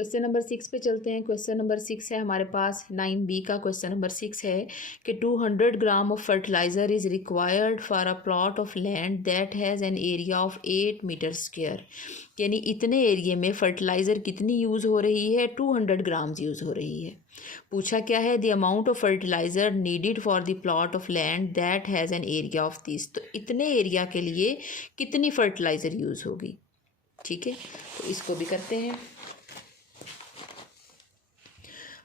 Question number 6 पे चलते हैं। क्वेश्चन नंबर 6 है हमारे पास 9B का क्वेश्चन नंबर 6 है कि 200 gram of fertilizer is required for a plot of land that has an area of 8 metre square. यानी इतने एरिया में फर्टिलाइज़र कितनी यूज़ हो रही है? 200 ग्राम्स यूज़ हो रही है। पूछा क्या है? The amount of fertiliser needed for the plot of land that has an area of this. तो इतने एरिया के लिए कितनी फर्टिलाइज़र यूज़ होगी? ठीक है, तो इसको भी करते हैं।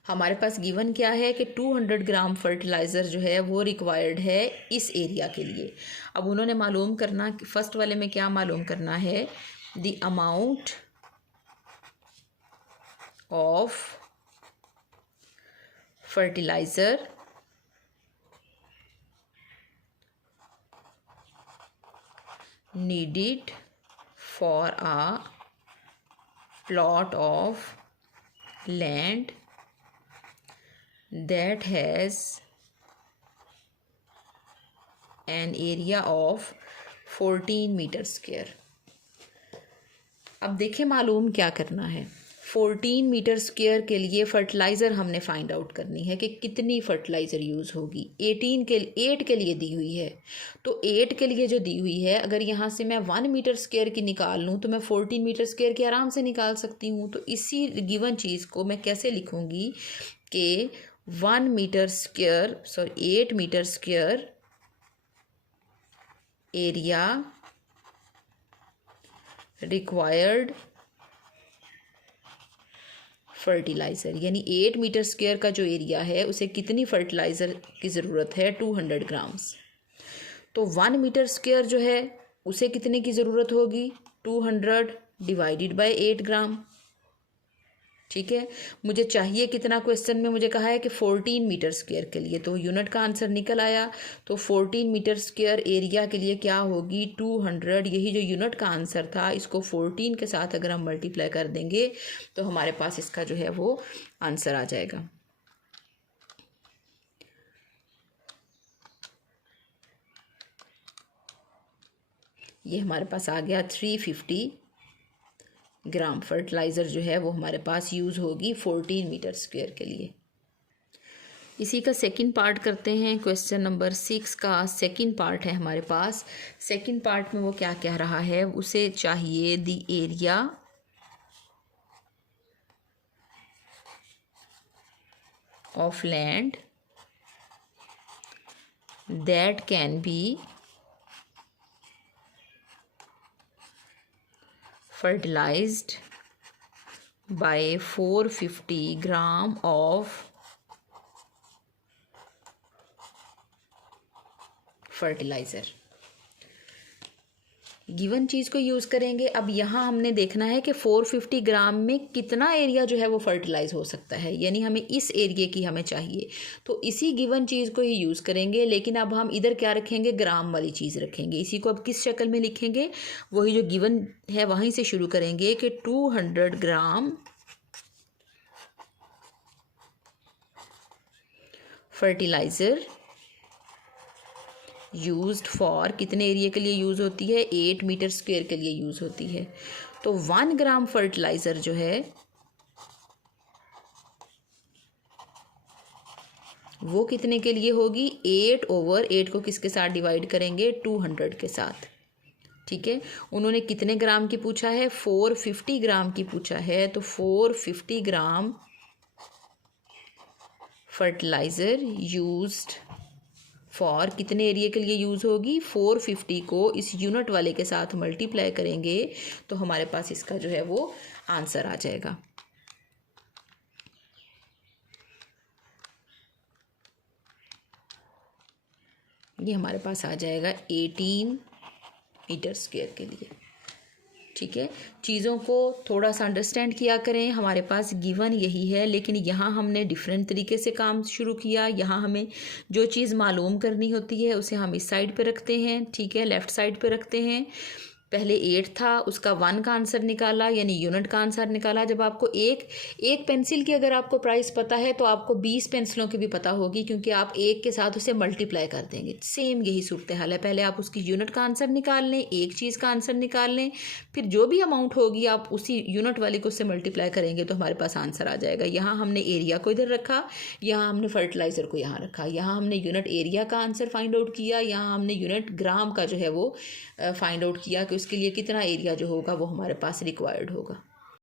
हमारे पास गिवन क्या है कि 200 ग्राम फर्टिलाइज़र जो है वो रिक्वायर्ड है इस एरिया के लिए। अब उन्होंने मालूम करना, फर्स्ट वाले में क्या मालूम करना है? The amount of fertiliser needed for a plot of land that has an area of 14 metre square. अब देखें मालूम क्या करना है। 14 मीटर स्क्वायर के लिए फर्टिलाइज़र हमने फाइंड आउट करनी है कि कितनी फर्टिलाइज़र यूज़ होगी। 8 के लिए दी हुई है, तो 8 के लिए जो दी हुई है, अगर यहाँ से मैं 1 मीटर स्क्वायर की निकाल लूँ तो मैं 14 मीटर स्क्वायर की आराम से निकाल सकती हूँ। तो इसी गिवन चीज़ को मैं कैसे लिखूँगी कि 8 metre square area required fertilizer, यानी 8 मीटर स्क्वायर का जो एरिया है उसे कितनी फर्टिलाइज़र की ज़रूरत है? 200 ग्राम्स। तो 1 मीटर स्क्वायर जो है उसे कितने की ज़रूरत होगी? 200 डिवाइडेड बाय 8 ग्राम। ठीक है, मुझे चाहिए कितना? क्वेश्चन में मुझे कहा है कि 14 मीटर स्क्वायर के लिए, तो यूनिट का आंसर निकल आया। तो 14 मीटर स्क्वायर एरिया के लिए क्या होगी? 200। यही जो यूनिट का आंसर था, इसको 14 के साथ अगर हम मल्टीप्लाई कर देंगे तो हमारे पास इसका जो है वो आंसर आ जाएगा। ये हमारे पास आ गया 350 ग्राम फर्टिलाइज़र जो है वो हमारे पास यूज़ होगी 14 मीटर स्क्वायर के लिए। इसी का सेकंड पार्ट करते हैं। क्वेश्चन नंबर 6 का सेकंड पार्ट है हमारे पास। सेकंड पार्ट में वो क्या कह रहा है? उसे चाहिए the area of land that can be fertilized by 450 gram of fertilizer. Given चीज़ को यूज़ करेंगे। अब यहाँ हमने देखना है कि 450 ग्राम में कितना एरिया जो है वो फर्टिलाइज हो सकता है, यानी हमें इस एरिया की हमें चाहिए, तो इसी गिवन चीज़ को ही यूज़ करेंगे। लेकिन अब हम इधर क्या रखेंगे? ग्राम वाली चीज़ रखेंगे। इसी को अब किस शक्ल में लिखेंगे? वही जो गिवन है वहीं से शुरू करेंगे कि 200 ग्राम फर्टिलाइज़र यूज्ड फॉर, कितने एरिया के लिए यूज़ होती है? 8 मीटर स्क्वायर के लिए यूज़ होती है। तो 1 ग्राम फर्टिलाइज़र जो है वो कितने के लिए होगी? 8/8 को किसके साथ डिवाइड करेंगे? 200 के साथ। ठीक है, उन्होंने कितने ग्राम की पूछा है? 450 ग्राम की पूछा है। तो 450 ग्राम फर्टिलाइज़र यूज्ड फॉर कितने एरिया के लिए यूज़ होगी? 450 को इस यूनिट वाले के साथ मल्टीप्लाई करेंगे तो हमारे पास इसका जो है वो आंसर आ जाएगा। ये हमारे पास आ जाएगा 18 मीटर स्क्वायर के लिए। ठीक है, चीज़ों को थोड़ा सा अंडरस्टैंड किया करें। हमारे पास गिवन यही है, लेकिन यहाँ हमने डिफरेंट तरीके से काम शुरू किया। यहाँ हमें जो चीज़ मालूम करनी होती है उसे हम इस साइड पे रखते हैं, ठीक है, लेफ़्ट साइड पे रखते हैं। पहले 8 था, उसका 1 का आंसर निकाला, यानी यूनिट का आंसर निकाला। जब आपको एक पेंसिल की अगर आपको प्राइस पता है तो आपको 20 पेंसिलों की भी पता होगी, क्योंकि आप एक के साथ उसे मल्टीप्लाई कर देंगे। सेम यही सूरत हाल है, पहले आप उसकी यूनिट का आंसर निकाल लें, एक चीज़ का आंसर निकाल लें, फिर जो भी अमाउंट होगी आप उसी यूनिट वाले को उससे मल्टीप्लाई करेंगे तो हमारे पास आंसर आ जाएगा। यहाँ हमने एरिया को इधर रखा, यहाँ हमने फर्टिलाइज़र को यहाँ रखा, यहाँ हमने यूनिट एरिया का आंसर फाइंड आउट किया, यहाँ हमने यूनिट ग्राम का जो है वो फाइंड आउट किया कि उसके लिए कितना एरिया जो होगा वो हमारे पास रिक्वायर्ड होगा।